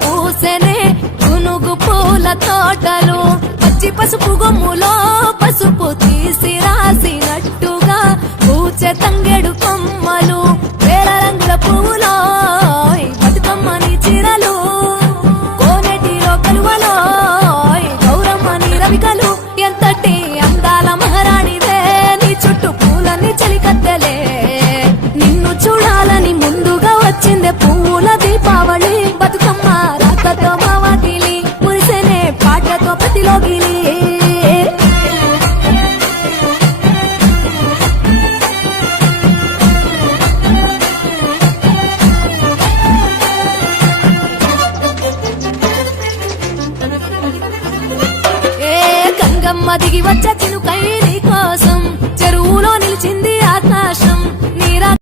పూసెనే గునుగు పూల తోటలు పచ్చి పసుపు గొమ్ములో పసుపు తీసి రాసినట్టుగా పూచె తంగెడు కొమ్మలు వేల రంగుల పువ్వులో